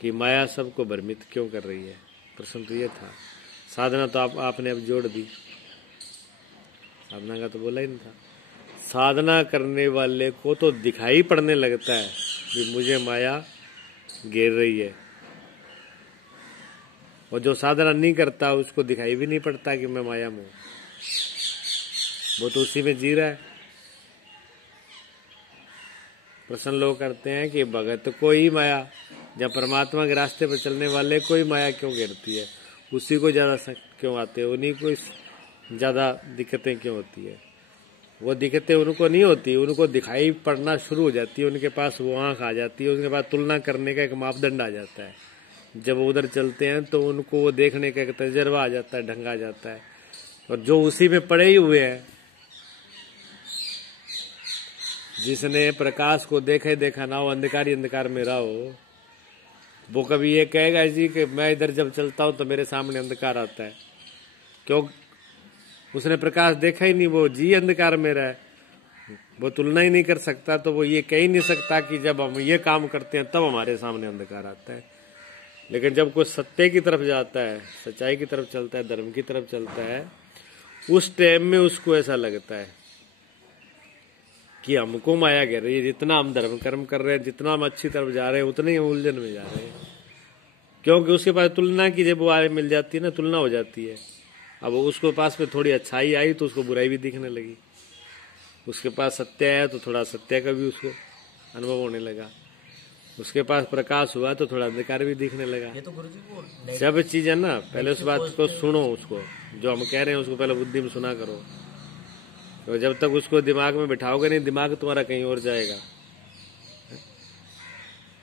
कि माया सबको भ्रमित क्यों कर रही है। प्रश्न तो ये था। साधना तो आपने अब जोड़ दी, साधना का तो बोला ही नहीं था। साधना करने वाले को तो दिखाई पड़ने लगता है कि मुझे माया घेर रही है, और जो साधना नहीं करता उसको दिखाई भी नहीं पड़ता कि मैं माया में हूं, वो तो उसी में जी रहा है। प्रश्न लोग करते हैं कि भगत को ही माया, जब परमात्मा के रास्ते पर चलने वाले को ही माया क्यों घेरती है, उसी को ज्यादा क्यों आते हैं, उन्हीं को ज्यादा दिक्कतें क्यों होती है। वो दिक्कतें उनको नहीं होती, उनको दिखाई पड़ना शुरू हो जाती है, उनके पास वो आंख आ जाती है, उनके पास तुलना करने का एक मापदंड आ जाता है। जब वो उधर चलते हैं तो उनको वो देखने का एक तजर्बा आ जाता है, ढंग आ जाता है। और जो उसी में पड़े ही हुए हैं, जिसने प्रकाश को देखा ना हो, अंधकार ही अंधकार में रहा हो, वो कभी ये कहेगा जी कि मैं इधर जब चलता हूं तो मेरे सामने अंधकार आता है। क्यों? उसने प्रकाश देखा ही नहीं, वो जी अंधकार में रहा है, वो तुलना ही नहीं कर सकता। तो वो ये कह ही नहीं सकता कि जब हम ये काम करते हैं तब हमारे सामने अंधकार आता है। लेकिन जब कोई सत्य की तरफ जाता है, सच्चाई की तरफ चलता है, धर्म की तरफ चलता है, उस टाइम में उसको ऐसा लगता है कि हमको माया घेर रही है। जितना हम धर्म कर्म कर रहे हैं, जितना हम अच्छी तरफ जा रहे हैं, उतने ही उलझन में जा रहे हैं। क्योंकि उसके पास तुलना की जब वो आय मिल जाती है ना, तुलना हो जाती है। अब उसके पास में थोड़ी अच्छाई आई तो उसको बुराई भी दिखने लगी, उसके पास सत्य आया तो थोड़ा सत्य का भी उसको अनुभव होने लगा, उसके पास प्रकाश हुआ तो थोड़ा अंधकार भी दिखने लगा। ये तो गुरुजी वो सब चीज है ना, पहले उस बात को सुनो, उसको जो हम कह रहे हैं उसको पहले बुद्धि में सुना करो। तो जब तक उसको दिमाग में बिठाओगे नहीं, दिमाग तुम्हारा कहीं और जाएगा।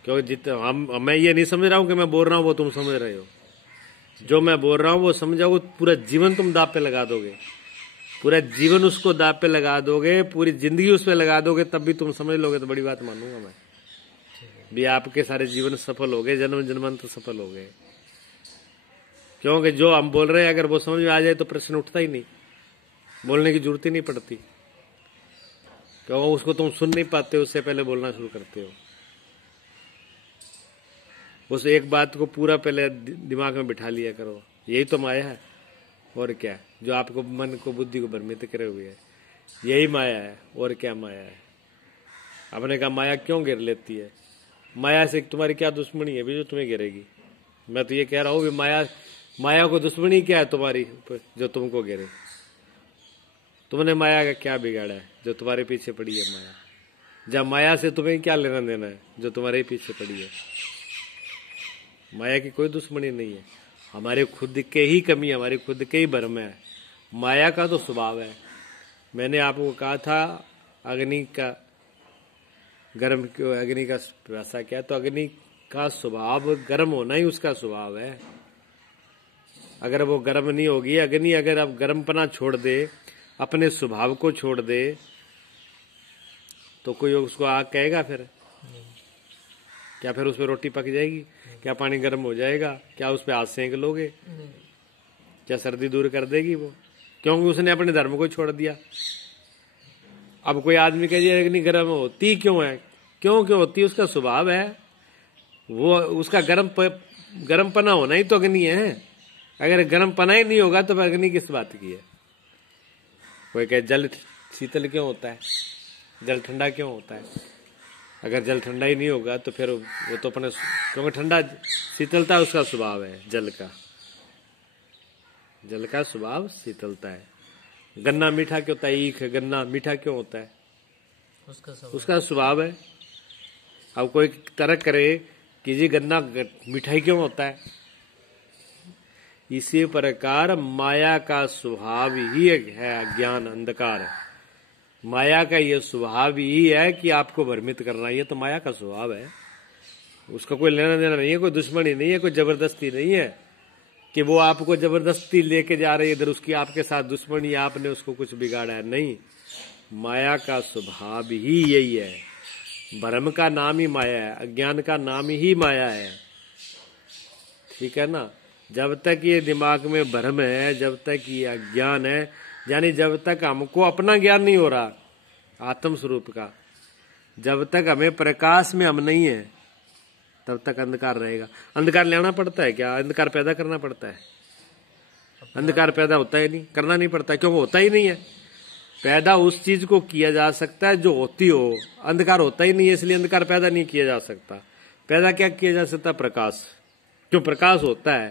क्योंकि जितना मैं ये नहीं समझ रहा हूँ कि मैं बोल रहा हूँ वो तुम समझ रहे हो। जो मैं बोल रहा हूँ वो समझाओगे, पूरा जीवन तुम दाव पे लगा दोगे, पूरा जीवन उसको दाव पे लगा दोगे, पूरी जिंदगी उस पे लगा दोगे, तब भी तुम समझ लोगे तो बड़ी बात मानूंगा मैं भी। आपके सारे जीवन सफल हो गए, जन्म जन्मांतर सफल हो गए। क्योंकि जो हम बोल रहे हैं अगर वो समझ में आ जाए तो प्रश्न उठता ही नहीं, बोलने की जरूरत ही नहीं पड़ती। क्योंकि उसको तुम सुन नहीं पाते, उससे पहले बोलना शुरू करते हो। उस एक बात को पूरा पहले दिमाग में बिठा लिया करो, यही तो माया है और क्या, जो आपको मन को बुद्धि को भ्रमित करे हुए है, यही माया है और क्या माया है। आपने कहा माया क्यों घेर लेती है, माया से तुम्हारी क्या दुश्मनी है भी जो तुम्हें घेरेगी। मैं तो ये कह रहा हूं भी माया को दुश्मनी क्या है तुम्हारी जो तुमको घेरे। तुमने माया का क्या बिगाड़ा है जो तुम्हारे पीछे पड़ी है माया। जब माया से तुम्हें क्या लेना देना है जो तुम्हारे पीछे पड़ी है। माया की कोई दुश्मनी नहीं है, हमारे खुद के ही कमी, हमारे खुद के ही भ्रम है। माया का तो स्वभाव है। मैंने आपको कहा था अग्नि का गर्म क्यों, अग्नि का प्यासा क्या, तो अग्नि का स्वभाव गर्म होना ही उसका स्वभाव है। अगर वो गर्म नहीं होगी अग्नि, अगर अब गर्मपना छोड़ दे, अपने स्वभाव को छोड़ दे, तो कोई उसको आग कहेगा फिर? क्या फिर उस पर रोटी पक जाएगी? क्या पानी गर्म हो जाएगा? क्या उस पर हाथ सेंक लोगे? क्या सर्दी दूर कर देगी वो? क्योंकि उसने अपने धर्म को छोड़ दिया। अब कोई आदमी कहे अग्नि गर्म होती क्यों है, क्यों होती है? उसका स्वभाव है वो, उसका गर्मपना होना ही तो अग्नि है। अगर गर्मपना ही नहीं होगा तो अग्नि किस बात की है? कोई कहे जल शीतल क्यों होता है, जल ठंडा क्यों होता है? अगर जल ठंडा ही नहीं होगा तो फिर वो तो अपने, क्योंकि ठंडा शीतलता उसका स्वभाव है। जल का स्वभाव शीतलता है। गन्ना मीठा क्यों होता है? ईख गन्ना मीठा क्यों होता है? उसका स्वभाव है। अब कोई तर्क करे कि जी गन्ना मिठाई क्यों होता है? इसी प्रकार माया का स्वभाव ही है अज्ञान, अंधकार। माया का ये स्वभाव ही है कि आपको भ्रमित करना, ये तो माया का स्वभाव है। उसका कोई लेना देना नहीं है, कोई दुश्मनी नहीं है, कोई जबरदस्ती नहीं है कि वो आपको जबरदस्ती लेके जा रही है इधर, उसकी आपके साथ दुश्मनी, आपने उसको कुछ बिगाड़ा है। नहीं, माया का स्वभाव ही यही है। भ्रम का नाम ही माया है, अज्ञान का नाम ही माया है। ठीक है ना? जब तक ये दिमाग में भ्रम है, जब तक ये अज्ञान है, यानी जब तक हमको अपना ज्ञान नहीं हो रहा आत्म स्वरूप का, जब तक हमें प्रकाश में हम नहीं है, तब तक अंधकार रहेगा। अंधकार लाना पड़ता है क्या? अंधकार पैदा करना पड़ता है? अंधकार पैदा होता ही नहीं, करना नहीं पड़ता, क्योंकि होता ही नहीं है। पैदा उस चीज को किया जा सकता है जो होती हो, अंधकार होता ही नहीं है, इसलिए अंधकार पैदा नहीं किया जा सकता। पैदा क्या किया जा सकता? प्रकाश। क्यों? प्रकाश होता है,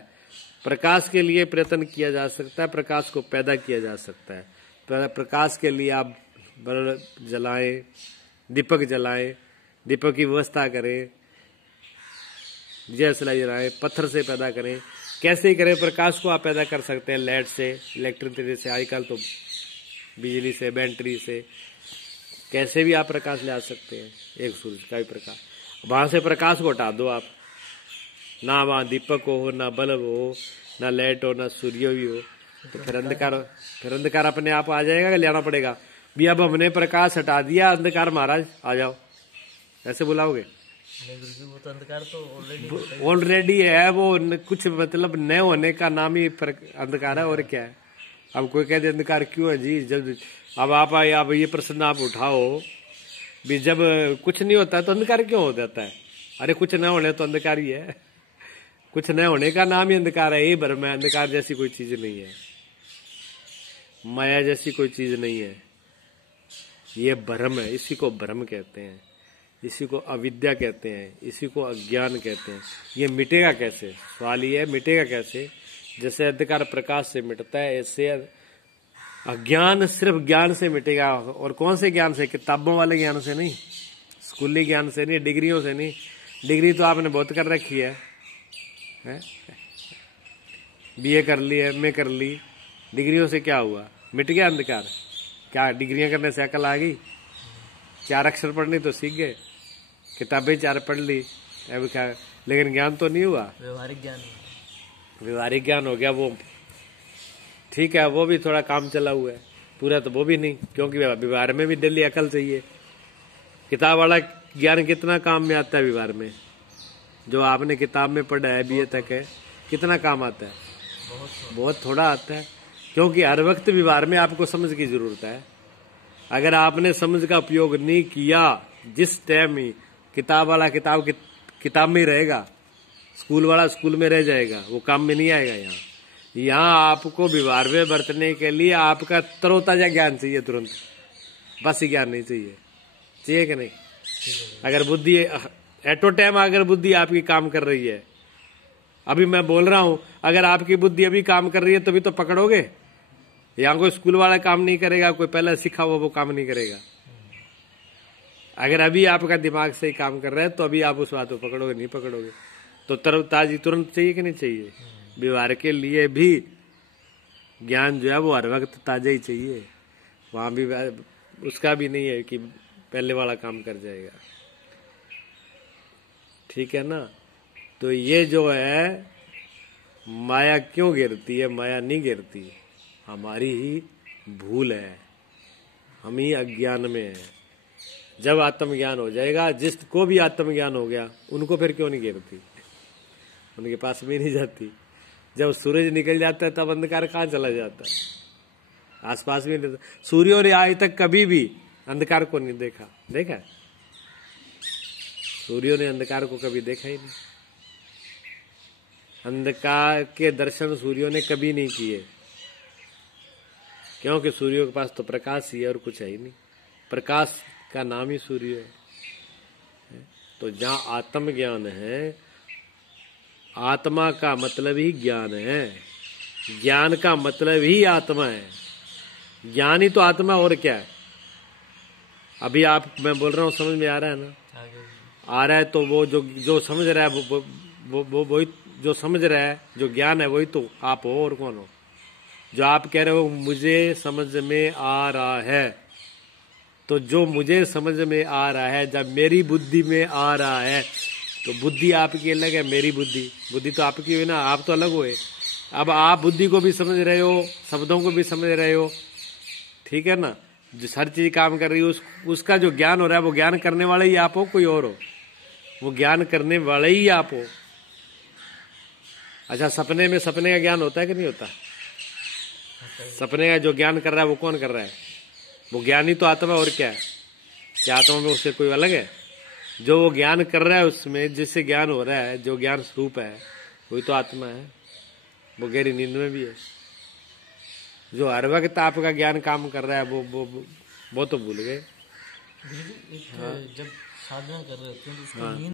प्रकाश के लिए प्रयत्न किया जा सकता है, प्रकाश को पैदा किया जा सकता है। प्रकाश के लिए आप बल्ब जलाएं, दीपक जलाएं, दीपक की व्यवस्था करें, जलाएं जलाएं, पत्थर से पैदा करें। कैसे करें? प्रकाश को आप पैदा कर सकते हैं लाइट से, इलेक्ट्रिसिटी से, आजकल तो बिजली से, बैटरी से, कैसे भी आप प्रकाश ले आ सकते हैं। एक सूरज का भी प्रकाश, वहां से प्रकाश को हटा दो आप, ना वहां दीपक हो, ना बल्ब हो, ना लाइट हो, ना सूर्य भी हो, तो फिर अंधकार अपने आप आ जाएगा कि लेना पड़ेगा? भी अब हमने प्रकाश हटा दिया, अंधकार महाराज आ जाओ, ऐसे बुलाओगे? वो तो अंधकार तो ऑलरेडी है, वो कुछ मतलब न होने का नाम ही अंधकार है, और क्या है? अब कोई कहते अंधकार क्यों है जी? जब अब आप ये प्रश्न आप उठाओ भी, जब कुछ नहीं होता है तो अंधकार क्यों हो जाता है? अरे कुछ न होने तो अंधकार ही है, कुछ न होने का नाम ही अंधकार है। ये भ्रम है, अंधकार जैसी कोई चीज नहीं है, माया जैसी कोई चीज नहीं है, ये भ्रम है। इसी को भ्रम कहते हैं, इसी को अविद्या कहते हैं, इसी को अज्ञान कहते हैं। ये मिटेगा कैसे? सवाल ये है, मिटेगा कैसे? जैसे अंधकार प्रकाश से मिटता है, ऐसे अज्ञान सिर्फ ज्ञान से मिटेगा। और कौन से ज्ञान से? किताबों वाले ज्ञान से नहीं, स्कूली ज्ञान से नहीं, डिग्रियों से नहीं। डिग्री तो आपने बहुत कर रखी है? बीए कर ली, एमए कर ली, डिग्रियों से क्या हुआ? मिट गया अंधकार? क्या डिग्रियां करने से अकल आ गई? 4 अक्षर पढ़नी तो सीख गए, किताबें 4 पढ़ ली, अब क्या, लेकिन ज्ञान तो नहीं हुआ। व्यवहारिक ज्ञान हो गया, वो ठीक है, वो भी थोड़ा काम चला हुआ है, पूरा तो वो भी नहीं, क्योंकि व्यवहार में भी डेली अकल चाहिए। किताब वाला ज्ञान कितना काम में आता है व्यवहार में? जो आपने किताब में पढ़ा है बीए तक है, कितना काम आता है? बहुत थोड़ा आता है, क्योंकि हर वक्त व्यवहार में आपको समझ की जरूरत है। अगर आपने समझ का उपयोग नहीं किया, जिस टाइम ही किताब वाला किताब में ही रहेगा, स्कूल वाला स्कूल में रह जाएगा, वो काम में नहीं आएगा। यहाँ आपको व्यवहार में बरतने के लिए आपका तरोताजा ज्ञान चाहिए, तुरंत बस ज्ञान नहीं चाहिए कि नहीं? अगर बुद्धि एटो टाइम, अगर बुद्धि आपकी काम कर रही है, अभी मैं बोल रहा हूं, अगर आपकी बुद्धि अभी काम कर रही है तभी तो पकड़ोगे। यहाँ कोई स्कूल वाला काम नहीं करेगा, कोई पहले सीखा हुआ वो काम नहीं करेगा। अगर अभी आपका दिमाग सही काम कर रहा है तो अभी आप उस बात को पकड़ोगे, नहीं पकड़ोगे तो तरोताजी तुरंत चाहिए कि नहीं चाहिए? व्यवहार के लिए भी ज्ञान जो है वो हर वक्त ताजा ही चाहिए। वहां भी उसका भी नहीं है कि पहले वाला काम कर जाएगा, ठीक है ना? तो ये जो है माया क्यों गिरती है? माया नहीं गिरती, हमारी ही भूल है, हम ही अज्ञान में है। जब आत्मज्ञान हो जाएगा, जिसको भी आत्मज्ञान हो गया, उनको फिर क्यों नहीं गिरती? उनके पास भी नहीं जाती। जब सूरज निकल जाता है तब अंधकार कहाँ चला जाता है? आसपास भी नहीं। सूर्य ने आज तक कभी भी अंधकार को नहीं देखा, देखा? सूर्य ने अंधकार को कभी देखा ही नहीं। अंधकार के दर्शन सूर्यों ने कभी नहीं किए, क्योंकि सूर्य के पास तो प्रकाश ही है और कुछ है ही नहीं। प्रकाश का नाम ही सूर्य है। तो जहां आत्मज्ञान है, आत्मा का मतलब ही ज्ञान है, ज्ञान का मतलब ही आत्मा है। ज्ञान ही तो आत्मा, और क्या है? अभी मैं बोल रहा हूँ, समझ में आ रहा है ना? आ रहा है तो वो जो समझ रहा है वो जो समझ रहा है, जो ज्ञान है वही तो आप हो, और कौन हो? जो आप कह रहे हो मुझे समझ में आ रहा है, तो जो मुझे समझ में आ रहा है, जब मेरी बुद्धि में आ रहा है, तो बुद्धि आपकी अलग है, मेरी बुद्धि तो आपकी हुई ना, आप तो अलग हुए। अब आप बुद्धि को भी समझ रहे हो, शब्दों को भी समझ रहे हो, ठीक है ना? जो हर चीज काम कर रही है, उसका जो ज्ञान हो रहा है वो ज्ञान करने वाले ही आप हो, कोई और हो? वो ज्ञान करने वाले ही आप हो। अच्छा, सपने में सपने का ज्ञान होता है कि नहीं होता? सपने का जो ज्ञान कर रहा है वो कौन कर रहा है? वो ज्ञान ही तो आत्मा, और क्या है? क्या आत्मा में उससे कोई अलग है? जो वो ज्ञान कर रहा है उसमें जिससे ज्ञान हो रहा है, जो ज्ञान स्वरूप है वही तो आत्मा है। वो गहरी नींद में भी है। जो हर वक्त आपका ज्ञान काम कर रहा है वो तो भूल गए। जब साधना कर रहे होते हैं तो उसको नींद